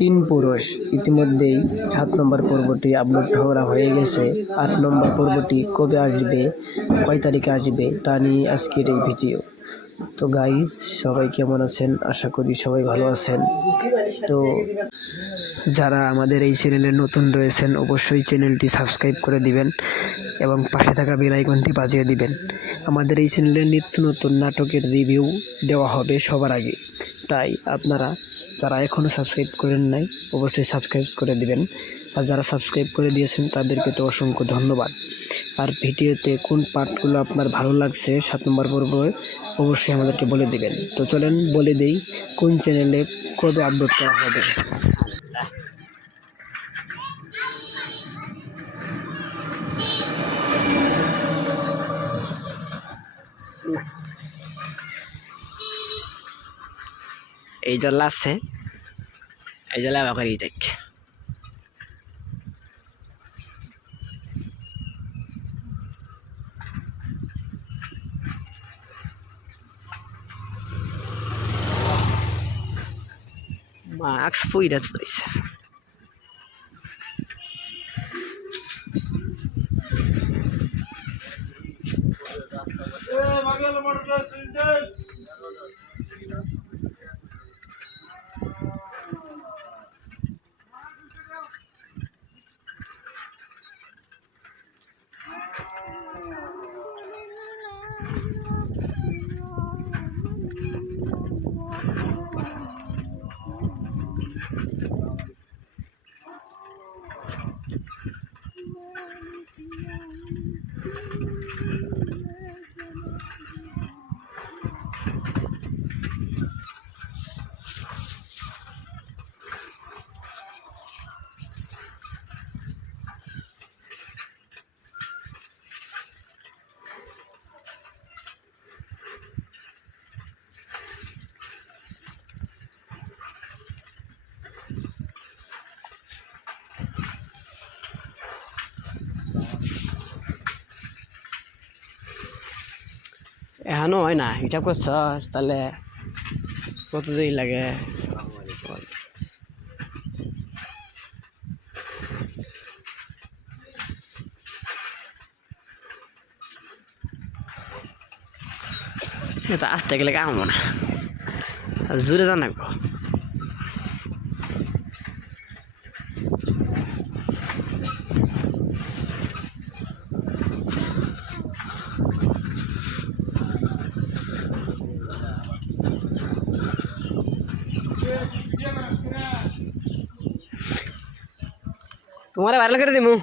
তিন পুরুষ ইতিমধ্যেই 7 নম্বর পর্বটি আপলোড করা হয়ে গেছে। 8 নম্বর পর্বটি কবে আসবে, কয় তারিখে আসবে তা নিয়ে আজকের এই ভিডিও। তো গাইস, সবাই কেমন আছেন? আশা করি সবাই ভালো আছেন। তো যারা আমাদের এই চ্যানেলে নতুন রয়েছেন অবশ্যই চ্যানেলটি সাবস্ক্রাইব করে দিবেন এবং পাশে থাকা বেল আইকনটি বাজিয়ে দিবেন। আমাদের এই চ্যানেলে নিত্য নতুন নাটকের রিভিউ দেওয়া হবে সবার আগে, তাই আপনারা যারা এখনও সাবস্ক্রাইব করেন নাই অবশ্যই সাবস্ক্রাইব করে দিবেন। আর যারা সাবস্ক্রাইব করে দিয়েছেন তাদেরকে তো অসংখ্য ধন্যবাদ। আর ভিডিওতে কোন পার্টগুলো আপনার ভালো লাগছে 7 নম্বর পর্বে অবশ্যই আমাদেরকে বলে দিবেন। তো চলেন বলে দেই কোন চ্যানেলে কবে আপলোড করা হবে। এই জল আছে, এই জল আবার করি যাক। মাস্ক পইরা যাইছে। এখনো হয় না, হিসাব করছস? তাহলে কত দেরি লাগে? এটা আসতে গেলে কামবো না, জোরে জানা গো। তোমারে ভাইরাল করে দিমু।